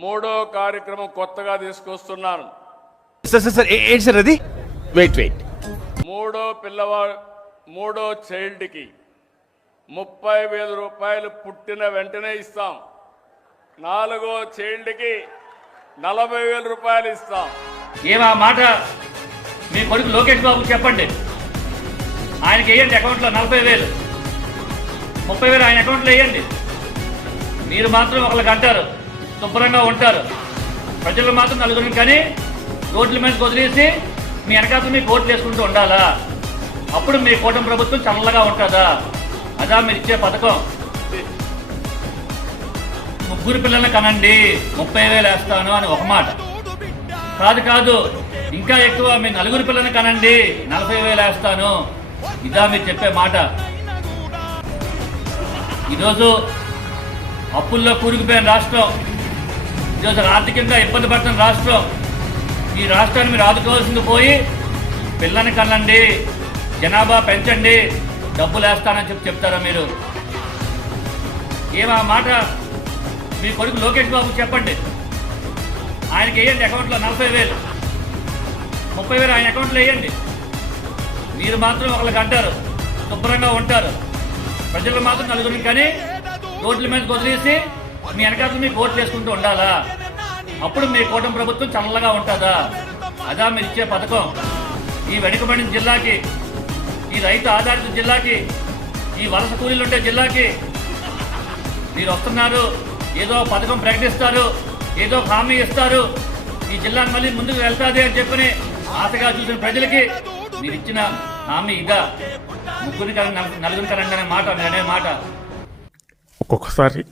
మూడో కార్యక్రమం కొత్తగా తీసుకొస్తున్నాను. సార్ ఏంటి సార్ అది? వెయిట్ మూడో చైల్డ్కి 30,000 రూపాయలు పుట్టిన వెంటనే ఇస్తాం. 4వ చైల్డ్కి 40,000 రూపాయలు ఇస్తాం. ఏమా మాట మీ కొడుకు లోకేష్ బాబు చెప్పండి, ఆయనకి వేయండి అకౌంట్లో 40,000, 30,000 ఆయన అకౌంట్లో వేయండి. మీరు మాత్రం ఒకళ్ళకి అంటారు శుభ్రంగా ఉంటారు, ప్రజలు మాత్రం నలుగురిని కానీ రోడ్ల మీద వదిలేసి మీ వెనకాల మీకు ఓట్లు వేసుకుంటూ ఉండాలా? అప్పుడు మీ కూటమి ప్రభుత్వం చల్లగా ఉంటుందా? అదా మీరు ఇచ్చే పథకం? ముగ్గురు పిల్లల్ని కనండి 30,000 వేస్తాను అని ఒక మాట కాదు, ఇంకా ఎక్కువ మీ 4 పిల్లల్ని కనండి 40,000 వేస్తాను, ఇదా మీరు చెప్పే మాట? ఈరోజు అప్పుల్లో కూరుకుపోయిన రాష్ట్రం, ఈరోజు ఆర్థికంగా ఇబ్బంది పడుతున్న రాష్ట్రం. ఈ రాష్ట్రాన్ని మీరు ఆదుకోవాల్సింది పోయి పిల్లని కనండి, జనాభా పెంచండి, డబ్బులు వేస్తానని చెప్తారా మీరు? ఏమా మాట మీ కొడుకు లోకేష్ బాబు చెప్పండి, ఆయనకి వేయండి అకౌంట్లో 40,000, 30,000 ఆయన అకౌంట్లో వేయండి. మీరు మాత్రం ఒకళ్ళకి అంటారు శుభ్రంగా ఉంటారు, ప్రజలు మాత్రం నలుగురిని కానీ రోడ్ల మీద వదిలేసి మీ వెనకాల మీకు ఓట్లు వేసుకుంటూ ఉండాలా? అప్పుడు మీ కూటమి ప్రభుత్వం చల్లగా ఉంటుందా? అదా మీరు ఇచ్చే పథకం? ఈ వెనుకబడిన జిల్లాకి, ఈ రైతు ఆధారిత జిల్లాకి, ఈ వలస కూలీలు ఉండే జిల్లాకి మీరు వస్తున్నారు, ఏదో పథకం ప్రకటిస్తారు, ఏదో హామీ ఇస్తారు, ఈ జిల్లాను మళ్ళీ ముందుకు వెళ్తాది అని చెప్పని ఆశగా చూసిన ప్రజలకి మీరు ఇచ్చిన హామీ ఇదా? ముగ్గురిని కానీ 4 కనండి అనే మాట, మీరు అనే మాట ఒక్కొక్కసారి